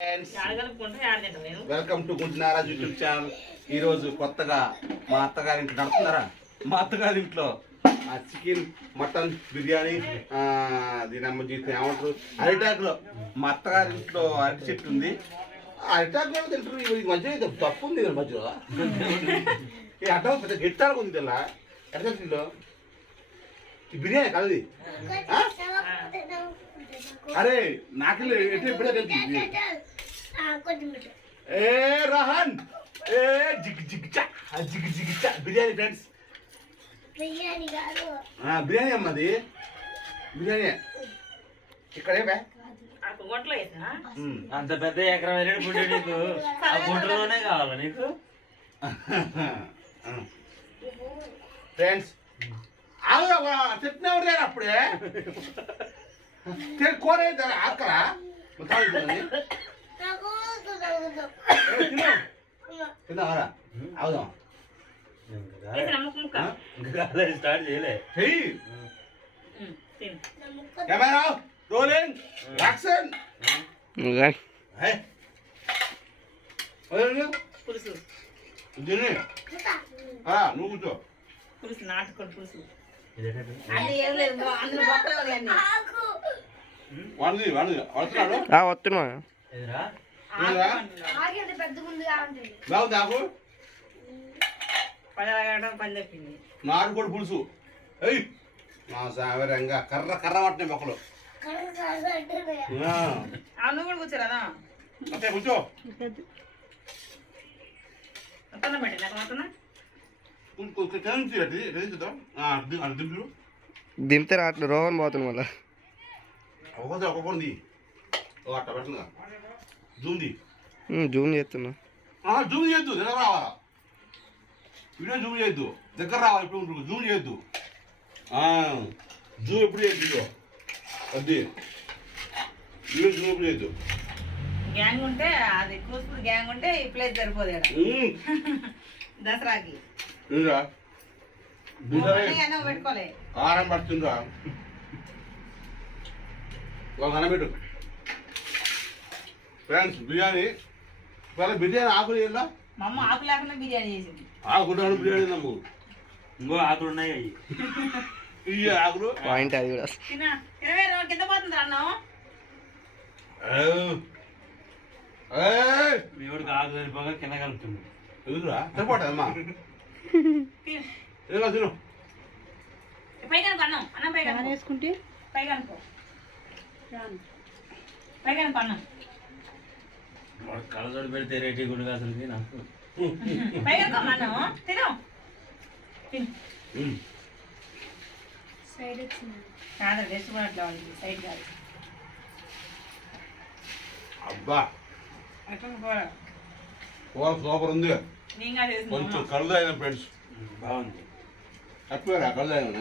Welcome to Gunti Nagaraju YouTube channel. ఈరోజు కొత్తగా మా అత్తగారింట్లో నడుపుతున్నారా, మా అత్తగారింట్లో చికెన్ మటన్ బిర్యానీ దీని జీతం ఏమంటారు అరిటాకులో. మా అత్తగారింట్లో అరటి చెట్టు ఉంది, అరిటాకులో తింటారు. ఇది మంచిగా తప్పు ఉంది మధ్యలో ఈ అడ్డ పెద్ద గెట్టాలకు ఉంది ఇలా అరిటాకులో బిర్యానీ కలది. అరే నాకెళ్ళి ఎప్పుడే కలిసి ఏ రహన్ ఏ జిగ్ జిగ్ చా జిగ్ జిగ్ చా బిర్యానీ ఫ్రెండ్స్. బిర్యానీ అమ్మది బిర్యానీ ఇక్కడే అంత పెద్ద ఎకరం నీకు ఆ గుంటలోనే కావాలా నీకు ఫ్రెండ్స్? చెప్పినవారు లేరు అప్పుడే కూర ఆకరా తిన్నావరా అవుదాం స్టార్ట్ చేయలే. Camera rolling action. నువ్వు కూర్చో. పులుసు నాటుకోండి పులుసు వస్తున్నా నాటుకోడి పులుసు. మా సాగరంగా కర్ర కర్ర పట్టినాయి మొక్కలు. కూడా కూర్చోరాదా అంటే కూర్చో. దింపితే రావట్లేదు, రోహన్ పోతుంది మళ్ళా. ఒక్కొక్కటి అట్ట పెట్టిన జూమ్ చేస్తున్నా. జూమ్ చేయొద్దు, దగ్గర రావాలా. వీడియో జూమ్ చేయొద్దు, దగ్గర రావాలి. ఇప్పుడు జూమ్ చేయొద్దు, జూమ్ ఎప్పుడు చేయొద్దు. అది వీడియో జూమ్ ఎప్పుడు చేయొద్దు. గ్యాంగ్ ఉంటే అది కూసుకుడు గ్యాంగ్ ఉంటే ఈ ప్లేస్ సరిపోదు దసరాకి. పెట్టుకోలే కారం పడుతుండ్రా ఒక అనబెట్టు ఫ్రెండ్స్. బిర్యానీ బిర్యానీ ఆకులు వేయాలా? మా అమ్మ ఆకు లేకుండా బిర్యానీ చేసింది. ఆకులు బిర్యానీ నమ్ము. ఇంకో ఆకులు ఉన్నాయి ఈ ఆకులు పాయింట్ అది కూడా కింద పోతుంది అన్నం. మీ వాడికి ఆకు సరిపోగా కింద కలుపుతుంది. ఎదురురా సరిపోతుందమ్మా. తిను పైగా అన్నం అన్నం పైగా వేసుకుంటే పైగా అనుకో పైగా అన్నం కళ్ళజోడు పెడితే రేటీ కూడా అసలు నాకు పైగా అన్నం తిను సైడ్ వచ్చింది కాదు రెస్ట్ కూడా అట్లా సైడ్ కాదు. అబ్బా కూర సూపర్ ఉంది. కొంచెం కలుదాయిన ఫ్రెండ్స్ బాగుంది. తక్కువేరా కలుదాయిన.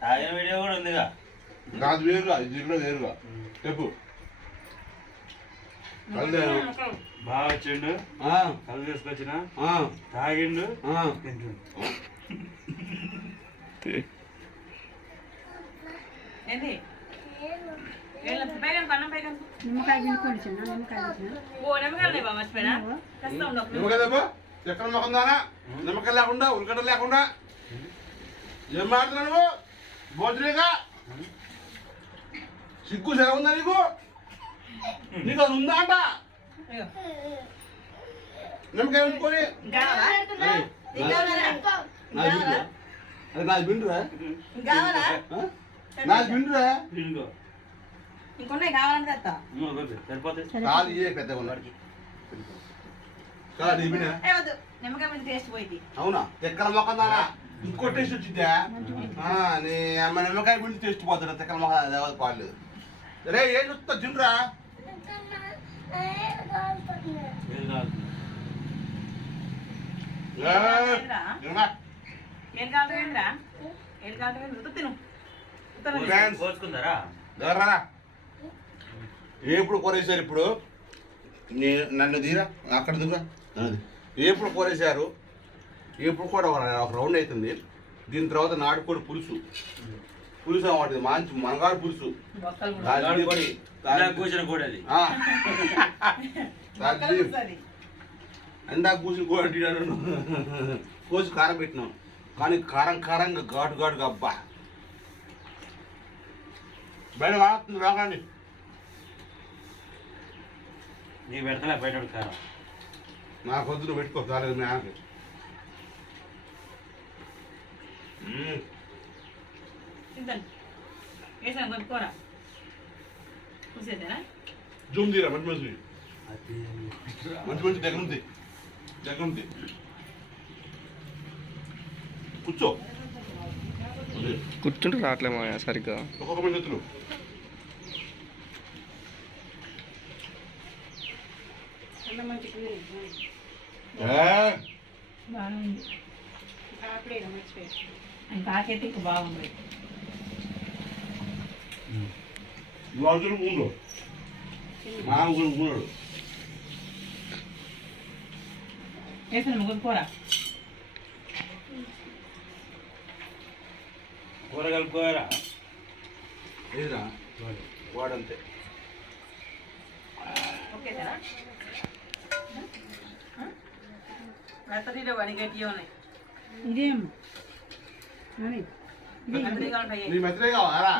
తాగిన వీడియో కూడా ఉందిగా. నాది వేరుగా ఇది కూడా వేరుగా చెప్పు. కలుదాయిన బాగా వచ్చిండు, కళ్ళు తీసుకొచ్చిన తాగిండు తింటుండు. ఎక్కడ మొక్కందానా నిమ్మకాయ లేకుండా ఉల్లిగడ్డ లేకుండా ఏం మాట్లాడు నువ్వు? భోజనేగా సిగ్గు సెలవు ఉందా నీకు? నీకు అది ఉందా అంట? నిమ్మకాయ ఉంచుకొని నాది బిండురా నాది బిండురా ఇంకొన్నాయి కావాలంటే కాదు ఏ పెద్దగా ఉన్నాడు. నిమ్మకాయ మీద టేస్ట్ పోయింది. అవునా? తెక్కల మొక్కందానా ఇంకో టేస్ట్ వచ్చిందా? నీ అమ్మ నిమ్మకాయ పిండి టేస్ట్ పోతాడు. తెక్కల మొక్క పాలు రే ఏం చూస్తా తిండ్రా. ఎప్పుడు కొరేసారు? ఇప్పుడు నన్ను తీరా అక్కడ దిగురా. ఎప్పుడు కొరేసారు? ఎప్పుడు కూడా ఒక రౌండ్ అవుతుంది. దీని తర్వాత నాటుకోడి పులుసు పులుసు అన్నమాట మంచి మనగాడు పులుసు కూర్చున్న కూడా అది ఇందాక కూర్చుని కూడా కోసి కారం పెట్టినాం కానీ కారం కారంగా ఘాటు ఘాటుగా అబ్బా బయట వాడుతుంది రాకండి నీకు పెడతలే బయట కారం నా పొద్దున పెట్టుకో చాలేదు మీ ఆమెకి వేసాను కొనుక్కోరా చూసేదేనా జూమ్ తీరా మంచి మంచి మంచి మంచి దగ్గర ఉంది కూర్చో కూర్చుంటే రావట్లే మా సరిగ్గా ఒక్కొక్క మంది ఎత్తులు కాకైతే బాగుంది రోజులు ముందు మామూలు ఉన్నాడు వేసాను కొనుక్కోరా కూర కలుపుకోరా ఏదిరా వాడంతే ఓకేనా మెత్తనీలో వనిగట్టి ఉన్నాయి ఇదేం నీ మెత్తడి కావాలా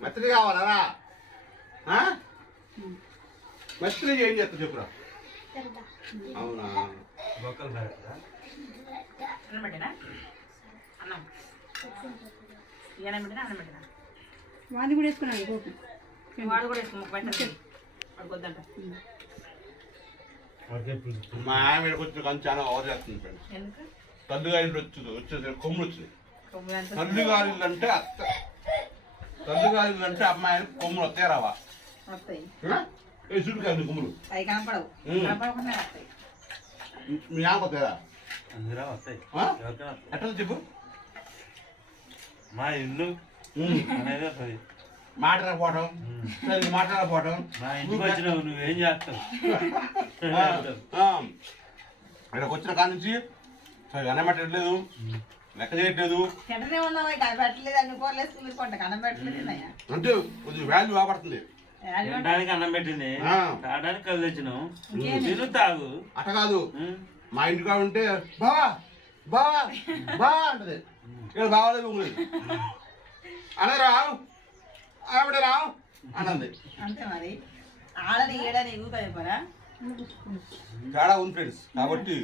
మెత్తడి కావాలా మెత్తడి ఏం చేస్తా చెప్పురా అవునా బొక్కలు పెడతా అన్నం పెట్టినా అన్నం అన్నం పెట్టినా వాడిని కూడా వేసుకున్నాను వాడు కూడా వేసుకో వాడికి వద్దంట మా ఆమె వచ్చిన కానీ చాలా ఓవర్ చేస్తుంది ఫ్రెండ్స్ ఎందుకు తల్లిగా వచ్చేది కొమ్ములు వచ్చింది కొమ్ములంతా తల్లిగాలిందంటే అత్త తల్లిగాలిందంటే అమ్మాయి కొమ్ములు వస్తాయి రావా వస్తాయి ఏ చుట్టుకాయలు కొమ్ములు అవి కనపడవు కనపడకుండా వస్తాయి మీ ఆమె వస్తాయా అందులో వస్తాయి ఎట్లా చెప్పు మా ఇల్లు అనేది వస్తుంది మాట్లాడకపోవటం సరే మాట్లాడకపోవటం మా ఇంటికి వచ్చినావు నువ్వేం చేస్తావు ఇక్కడికి వచ్చిన కాడ నుంచి సరే అన్నం పెట్టట్లేదు లెక్క చేయట్లేదు తింటనే ఉన్నావు పెట్టలేదు అన్ని కూరలు వేసుకుని కొంట అన్నం పెట్టలేదు అంటే కొంచెం వాల్యూ కాబడుతుంది తినడానికి అన్నం పెట్టింది తాగడానికి కళ్ళు తెచ్చినావు తిను తాగు అట్ట కాదు మా ఇంటికాడ ఉంటే బావా బావా బావా అంటది ఇక్కడ బావాలేదు ఊలేదు అనే రావు ఆవిడ రావు అన్నది అంతే మరి ఆడని ఏడని ఎగుతాయిపోరా తేడా ఉంది ఫ్రెండ్స్ కాబట్టి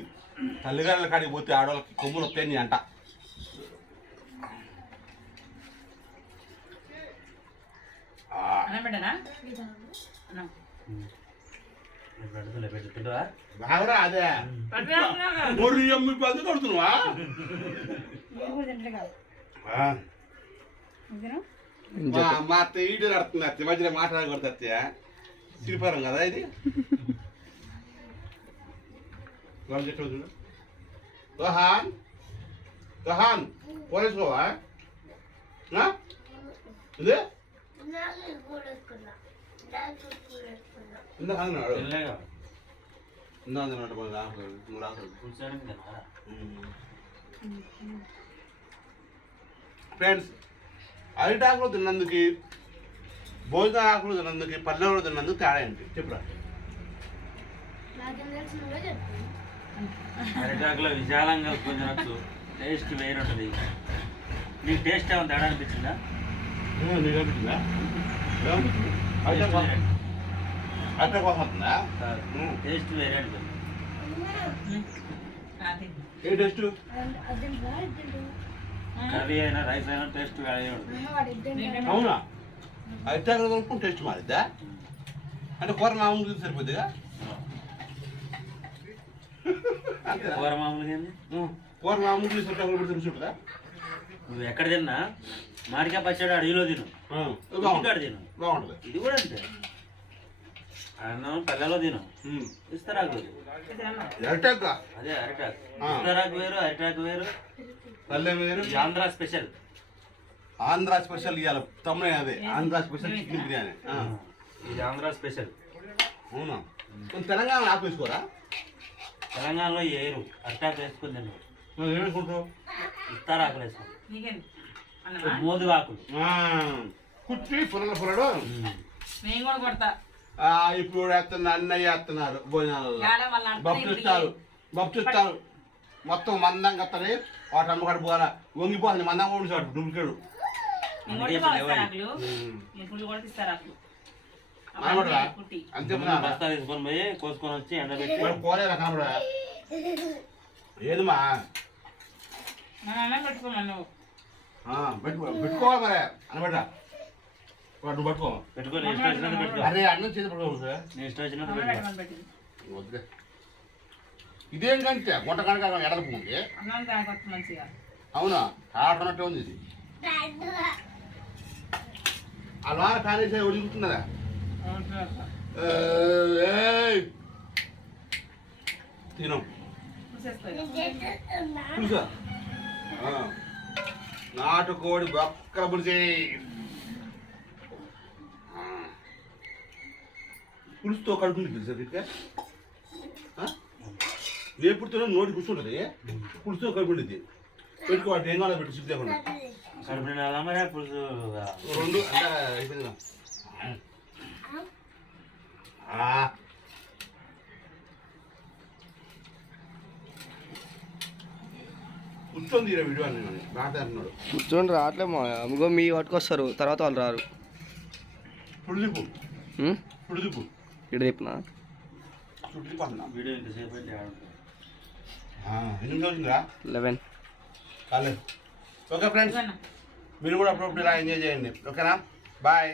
తల్లిగారుల కాడికి పోతే ఆడవాళ్ళకి కొమ్ములు వస్తాయని అంట అన్నం పెట్టనా అన్నం పెడుతుంటా బాగరా అదే మూడు ఎమ్మి పది కొడుతున్నావా మా అత్త ఈడు నడుతుంది అత్త మధ్యలో మాట్లాడకూడదు అత్తయ్య శ్రీపురం కదా ఇది వాళ్ళు చెప్పు కహాన్ కహాన్ పోలేసుకోవా ఇదే ఇందాక అన్నాడు ఇందాక అన్నాడు నువ్వు రాకూడదు ఫ్రెండ్స్ అరిటాకులు తిన్నందుకు భోజన ఆకులు తిన్నందుకు పల్లెలు తిన్నందుకు తేడా ఏంటి చెప్పురా అరిటాకులో విశాలంగా తినచ్చు టేస్ట్ వేరే ఉంటుంది నీకు టేస్ట్ ఏమైనా తేడా అనిపించిందా నీకు అనిపించిందా అట్లా కోసం వస్తుందా టేస్ట్ వేరే ఉంటుంది ఏ టెస్ట్ కర్రీ అయినా రైస్ అయినా టేస్ట్ వేరే ఉంటుంది అవునా అరిటాకులు కలుపుకుని టేస్ట్ మారిద్దా అంటే కూర మామూలు సరిపోద్దిగా కూర మామూలుగా ఏంది కూర మామూలు సరిటాకులు పెడితే రుచి ఉంటుందా నువ్వు ఎక్కడ తిన్నా మామిడికాయ పచ్చడి అడవిలో తిను ఇక్కడ తిను బాగుంటుంది ఇది కూడా అంతే అన్నం పల్లెలో తిను ఇస్తరాకు అరిటాకు అదే అరిటాకు ఇస్తరాకు వేరు అరిటాకు వేరు పల్లె వేరు ఆంధ్ర స్పెషల్ ఆంధ్ర స్పెషల్ ఇవ్వాలి తమ్ముడే అదే ఆంధ్ర స్పెషల్ చికెన్ బిర్యానీ ఇది ఆంధ్ర స్పెషల్ అవునా తెలంగాణ ఆకు వేసుకోరా తెలంగాణలో ఏరు అరిటాకు వేసుకుని తిన్నావు ఏం వేసుకుంటావు ఇస్తారాకులు వేసుకుని నీకేంటి అన్నమా మోదుగాకులు కుట్టి పుల్లడు నేను కూడా కొడతా ఇప్పుడు వేస్తున్నారు అన్నయ్య వేస్తున్నారు భోజనాలలో ఏడ మళ్ళీ బప్పిస్తారు మొత్తం మందంగా వస్తుంది వాటి అమ్మకాడు పోవాలా వంగిపోతుంది మందంగా ఉండి డుమ్మికాడు అంతే బస్తా తీసుకొని పోయి కోసుకొని వచ్చి ఎండబెట్టి పోలేదా కనబడా ఏదిమా పెట్టుకున్నాను పెట్టుకోవాలి మరి అనబెట్ట నువ్వు పట్టుకో పెట్టుకొని నీ ఇష్టం వచ్చినంత పెట్టుకో అరే అన్నం చేసి పట్టుకోవాలి నీ ఇష్టం వచ్చినంత పెట్టుకో వద్దులే ఇదేం కంటే గుంట కనుక ఎడలపుంది అన్నం తాగొచ్చు మంచిగా అవునా ఆడుతున్నట్టే ఉంది ఇది అలా కాలేజీ ఒడుగుతున్నదా తినం పులుసా నాటుకోడి బొక్కల పులిసే పులుసుతో కడుపుంది తెలుసా ఇంకా వేపుడుతోనే నోటి కూర్చుంటుంది పులుసుతో కడుపుండిద్ది పెట్టుకోవాలి ఏం కావాలో పెట్టు సిద్ధి లేకుండా కడుపు నిండా మరి పులుసు రెండు అంటే అయిపోయింది కూర్చొని వీడియో అని బాగా అన్నాడు కూర్చోండి రావట్లే మా అమ్మగో మీ పట్టుకొస్తారు తర్వాత వాళ్ళు రారు చుడిదిప్పు చుడిదిప్పు ఇక్కడ చెప్పిన చుడిదిప్పు అన్నా వీడియో ఇంతసేపు అయితే ఎన్ని నిమిషాలు 11 కాలేదు ఓకే ఫ్రెండ్స్ మీరు కూడా అప్పుడప్పుడు ఇలా ఎంజాయ్ చేయండి ఓకేనా బాయ్